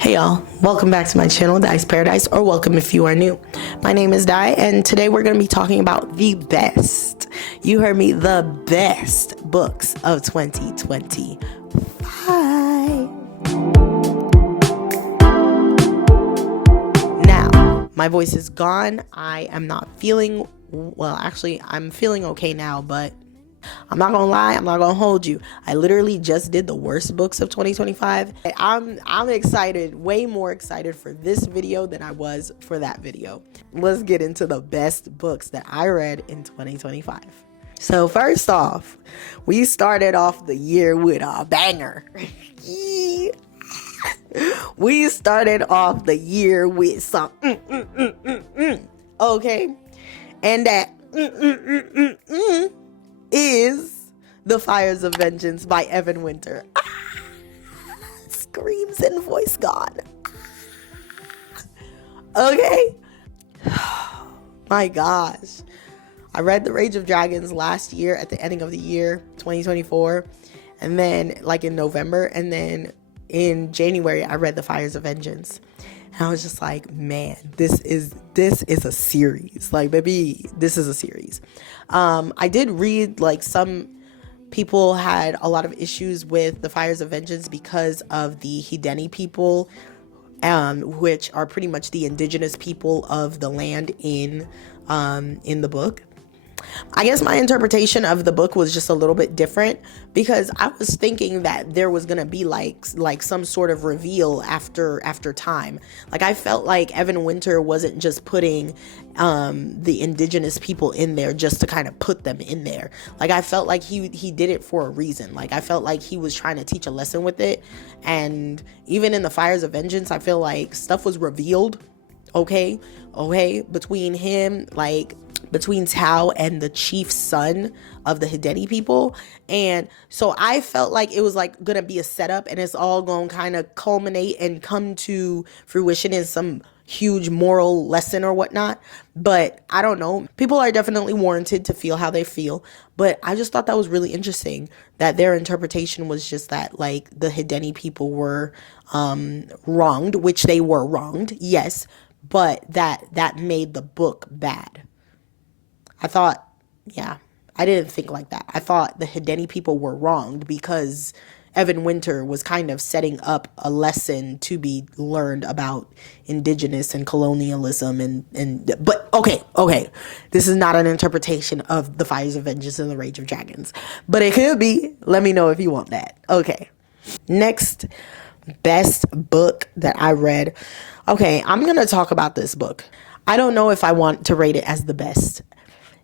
Hey y'all, welcome back to my channel, Die's Paradise, or welcome if you are new. My name is Di, and today we're going to be talking about the best, you heard me, the best books of 2025. Now, my voice is gone. I am not feeling, well, actually, I'm feeling okay now, but I'm not gonna lie, I'm not gonna hold you. I literally just did the worst books of 2025. I'm excited, way more excited for this video than I was for that video. Let's get into the best books that I read in 2025. So first off, we started off the year with a banger. We started off the year with some okay, and that is The Fires of Vengeance by Evan Winter. Screams and voice gone. Okay. My gosh. I read The Rage of Dragons last year at the ending of the year, 2024. And then like in November. And then in January, I read The Fires of Vengeance. And I was just like, man, this is a series. Like, baby, this is a series. I did read, like, some people had a lot of issues with The Fires of Vengeance because of the Hideni people, which are pretty much the indigenous people of the land in the book. I guess my interpretation of the book was just a little bit different because I was thinking that there was gonna be like some sort of reveal after time. Like, I felt like Evan Winter wasn't just putting the indigenous people in there just to kind of put them in there. Like, I felt like he did it for a reason. Like, I felt like he was trying to teach a lesson with it. And even in The Fires of Vengeance, I feel like stuff was revealed. Okay, between him, like between Tao and the chief son of the Hideni people. And so I felt like it was like gonna be a setup, and it's all gonna kind of culminate and come to fruition in some huge moral lesson or whatnot. But I don't know, people are definitely warranted to feel how they feel, but I just thought that was really interesting that their interpretation was just that, like, the Hideni people were wronged, which they were wronged, yes, but that made the book bad. I thought, yeah, I didn't think like that. I thought the Hideni people were wronged because Evan Winter was kind of setting up a lesson to be learned about indigenous and colonialism but okay. This is not an interpretation of The Fires of Vengeance and The Rage of Dragons, but it could be. Let me know if you want that. Okay. Next best book that I read. Okay, I'm going to talk about this book. I don't know if I want to rate it as the best.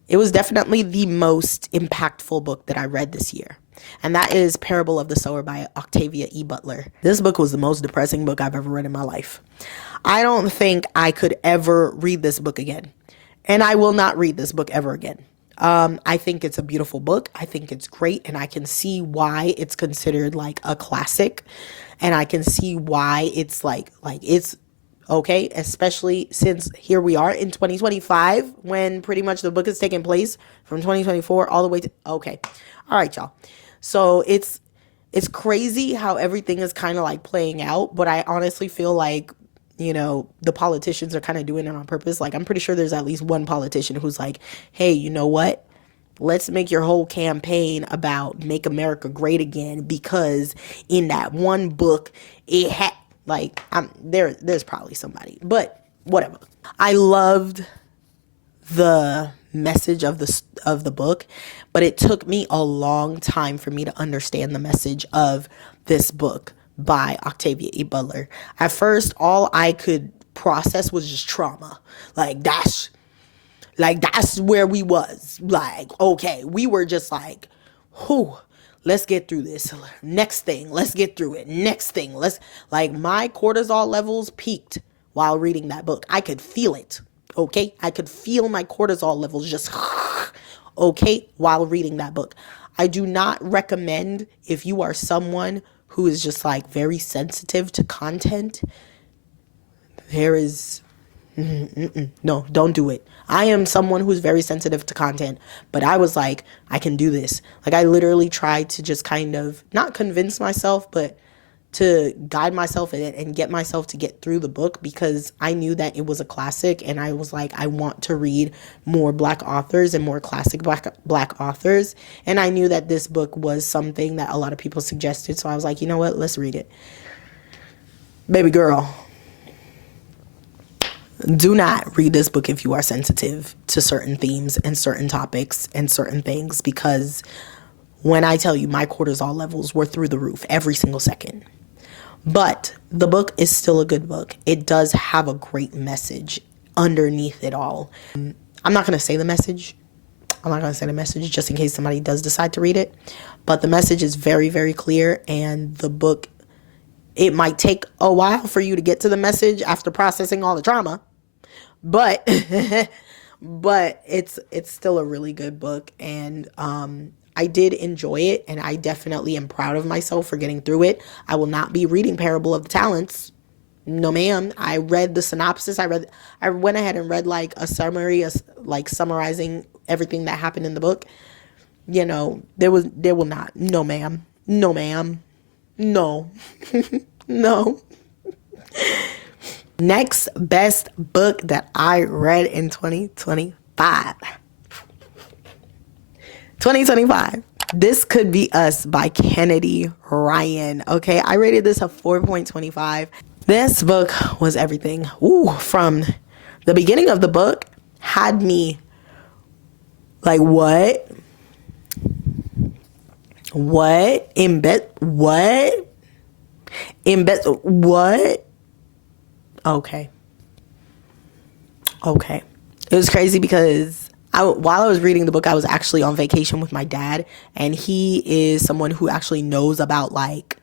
It was definitely the most impactful book that I read this year. And that is Parable of the Sower by Octavia E. Butler. This book was the most depressing book I've ever read in my life. I don't think I could ever read this book again. And I will not read this book ever again. I think it's a beautiful book. I think it's great. And I can see why it's considered like a classic. And I can see why it's like it's okay, especially since here we are in 2025 when pretty much the book is taking place from 2024 all the way to, okay. All right, y'all. So it's crazy how everything is kind of like playing out, but I honestly feel like, you know, the politicians are kind of doing it on purpose. Like, I'm pretty sure there's at least one politician who's like, hey, you know what? Let's make your whole campaign about Make America Great Again, because in that one book, it had, like, there's probably somebody, but whatever. I loved the message of the book, but it took me a long time for me to understand the message of this book by Octavia E. Butler. At first, all I could process was just trauma. Like, that's where we was. Like, okay, we were just like, whew. Let's get through this. Next thing, let's get through it. Next thing, like, my cortisol levels peaked while reading that book. I could feel it, okay? I could feel my cortisol levels just, okay, while reading that book. I do not recommend, if you are someone who is just, like, very sensitive to content, no, don't do it. I am someone who's very sensitive to content, but I was like, I can do this. Like, I literally tried to just kind of not convince myself, but to guide myself in it and get myself to get through the book, because I knew that it was a classic, and I was like, I want to read more Black authors and more classic black authors. And I knew that this book was something that a lot of people suggested. So I was like, you know what? Let's read it. Baby girl, do not read this book if you are sensitive to certain themes and certain topics and certain things, because when I tell you, my cortisol levels were through the roof every single second. But the book is still a good book. It does have a great message underneath it all. I'm not going to say the message. Just in case somebody does decide to read it. But the message is very, very clear. And the book, it might take a while for you to get to the message after processing all the trauma. But but it's still a really good book. And I did enjoy it, and I definitely am proud of myself for getting through it. I will not be reading Parable of the Talents. No, ma'am. I read the synopsis. I went ahead and read like a summary, like summarizing everything that happened in the book. You know, there will not. No, ma'am. No, ma'am. No. No. Next best book that I read in 2025. 2025. This Could Be Us by Kennedy Ryan. Okay, I rated this a 4.25. This book was everything. Ooh, from the beginning of the book had me like, what? What? What? What? Okay. It was crazy because while I was reading the book, I was actually on vacation with my dad, and he is someone who actually knows about like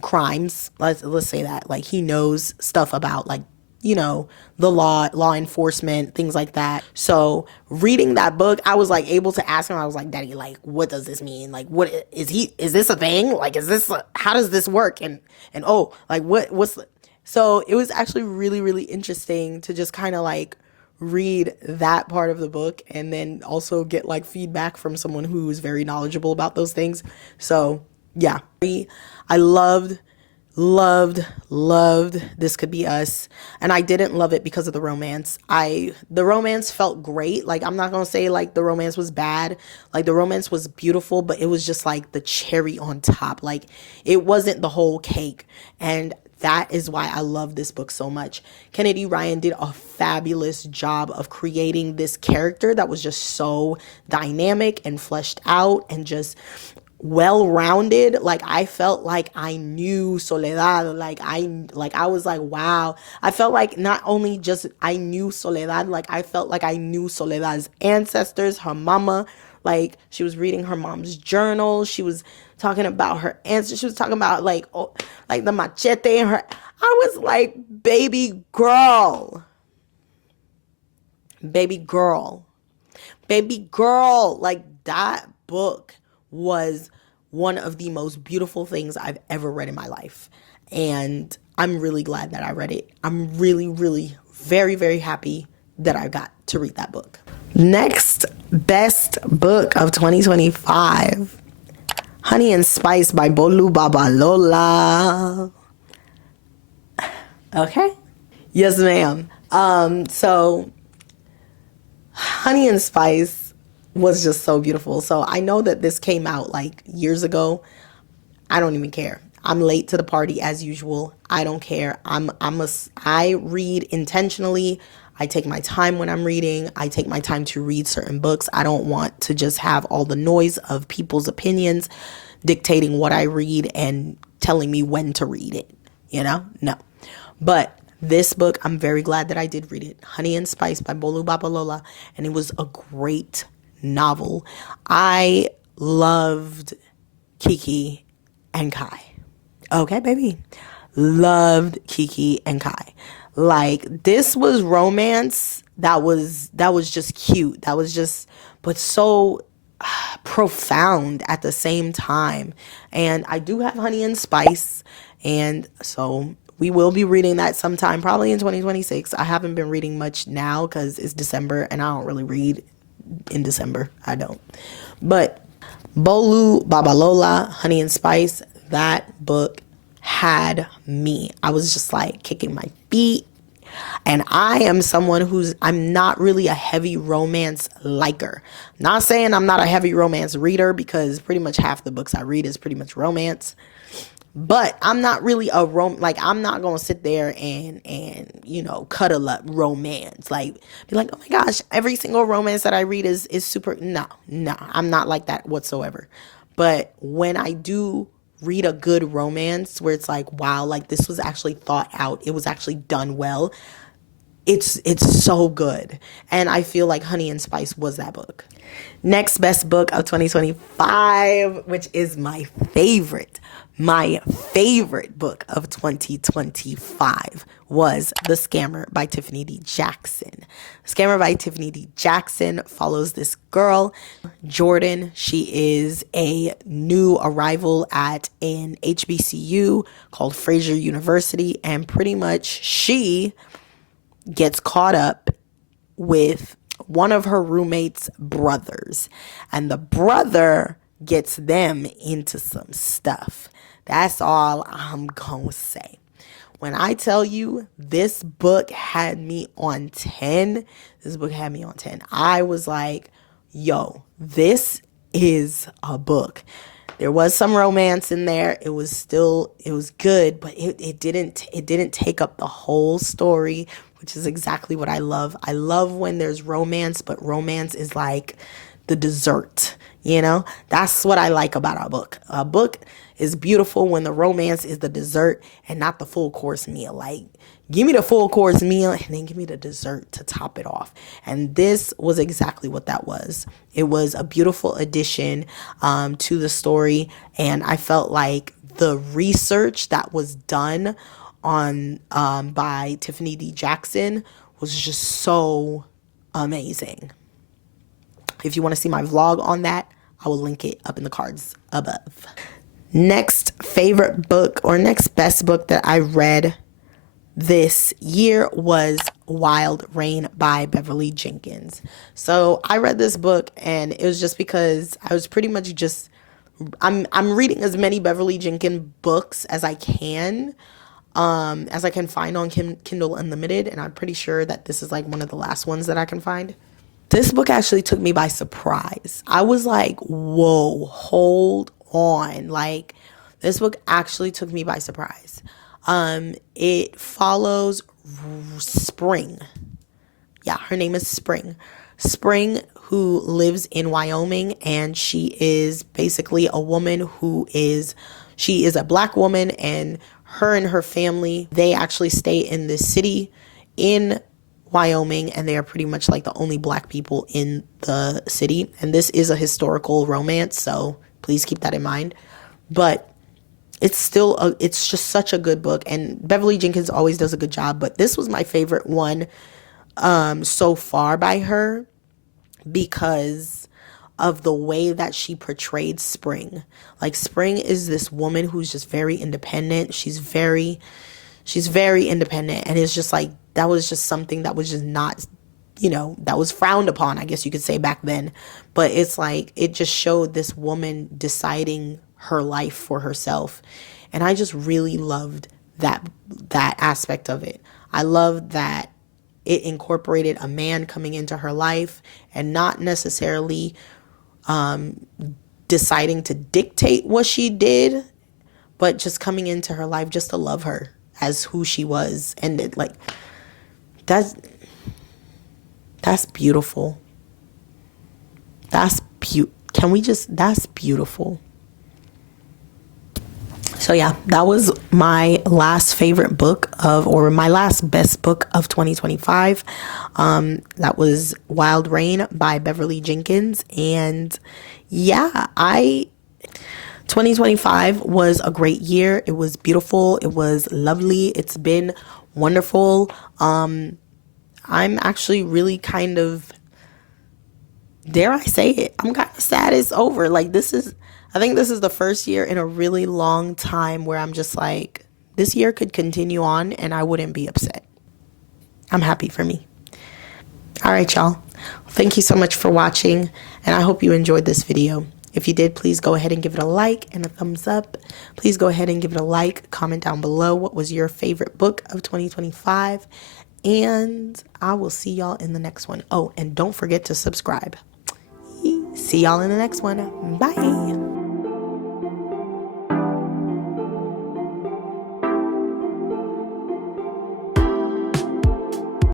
crimes. Let's say that. Like, he knows stuff about, like, you know, the law enforcement, things like that. So reading that book, I was like able to ask him. I was like, Daddy, like, what does this mean? Like, what is this a thing? Like, how does this work? And oh, like, so it was actually really, really interesting to just kind of like read that part of the book, and then also get like feedback from someone who is very knowledgeable about those things. So yeah, I loved This Could Be Us. And I didn't love it because of the romance. The romance felt great. Like, I'm not gonna say like the romance was bad. Like, the romance was beautiful, but it was just like the cherry on top. Like, it wasn't the whole cake. And that is why I love this book so much. Kennedy Ryan did a fabulous job of creating this character that was just so dynamic and fleshed out and just well-rounded. Like, I felt like I knew Soledad. Like I was like, wow. I felt like not only just I knew Soledad, like I felt like I knew Soledad's ancestors, her mama. Like, she was reading her mom's journal. She was talking about her ancestors. She was talking about like the machete and her. I was like, baby girl. Like, that book was one of the most beautiful things I've ever read in my life. And I'm really glad that I read it. I'm really, really very, very happy that I got to read that book. Next best book of 2025. Honey and Spice by Bolu Babalola. Okay. Yes, ma'am. So Honey and Spice was just so beautiful. So I know that this came out like years ago. I don't even care. I'm late to the party as usual. I don't care. I read intentionally. I take my time when I'm reading. I take my time to read certain books. I don't want to just have all the noise of people's opinions dictating what I read and telling me when to read it. You know? No. But this book, I'm very glad that I did read it. Honey and Spice by Bolu Babalola. And it was a great novel. I loved Kiki and Kai. Okay, baby. Loved Kiki and Kai. Like, this was romance that was just cute. That was just, but so profound at the same time. And I do have Honey and Spice, and so we will be reading that sometime, probably in 2026. I haven't been reading much now because it's December, and I don't really read in December. I don't. But Bolu Babalola, Honey and Spice, that book had me. I was just like kicking my feet. And I am someone I'm not really a heavy romance liker. Not saying I'm not a heavy romance reader, because pretty much half the books I read is pretty much romance. But I'm not really I'm not going to sit there and, you know, cuddle up romance. Like, be like, oh my gosh, every single romance that I read is super. No, I'm not like that whatsoever. But when I do read a good romance where it's like, wow, like this was actually thought out, it was actually done well, it's so good. And I feel like Honey and Spice was that book. Next best book of 2025, which is my favorite book of 2025, was The Scammer by Tiffany D. Jackson. Scammer by Tiffany D. Jackson follows this girl, Jordan. She is a new arrival at an HBCU called Fraser University, and pretty much she gets caught up with one of her roommate's brothers, and the brother gets them into some stuff. That's all I'm gonna say. When I tell you this book had me on 10, I was like, yo, this is a book. There was some romance in there. It was good, but it didn't take up the whole story, which is exactly what I love. I love when there's romance, but romance is like the dessert, you know? That's what I like about a book. A book is beautiful when the romance is the dessert and not the full course meal. Like, give me the full course meal and then give me the dessert to top it off. And this was exactly what that was. It was a beautiful addition to the story. And I felt like the research that was done on by Tiffany D. Jackson was just so amazing. If you want to see my vlog on that, I will link it up in the cards above. Next favorite book, or next best book that I read this year, was Wild Rain by Beverly Jenkins. So I read this book, and it was just because I was pretty much just, I'm reading as many Beverly Jenkins books as I can find on Kindle Unlimited, and I'm pretty sure that this is like one of the last ones that I can find. This book actually took me by surprise. I was like, whoa, hold on. Like, this book actually took me by surprise. It follows Spring. Yeah, her name is Spring. Spring, who lives in Wyoming, and she is basically a woman she is a Black woman, and her family, they actually stay in this city in Wyoming, and they are pretty much like the only Black people in the city. And this is a historical romance, so please keep that in mind. But it's just such a good book, and Beverly Jenkins always does a good job. But this was my favorite one so far by her, because of the way that she portrayed Spring. Like, Spring is this woman who's just very independent. She's very independent, and it's just like, that was just something that was just not, that was frowned upon, I guess you could say, back then. But it's like, it just showed this woman deciding her life for herself. And I just really loved that aspect of it. I loved that it incorporated a man coming into her life and not necessarily deciding to dictate what she did, but just coming into her life just to love her as who she was. And it, like, that's beautiful. That's beautiful. So yeah, that was my last favorite book my last best book of 2025. That was Wild Rain by Beverly Jenkins. And yeah, 2025 was a great year. It was beautiful. It was lovely. It's been wonderful. I'm actually really kind of, dare I say it, I'm kind of sad it's over. Like, I think this is the first year in a really long time where I'm just like, this year could continue on and I wouldn't be upset. I'm happy for me. All right, y'all. Thank you so much for watching, and I hope you enjoyed this video. If you did, please go ahead and give it a like and a thumbs up. Please go ahead and give it a like. Comment down below what was your favorite book of 2025. And I will see y'all in the next one. Oh, and don't forget to subscribe. See y'all in the next one. Bye.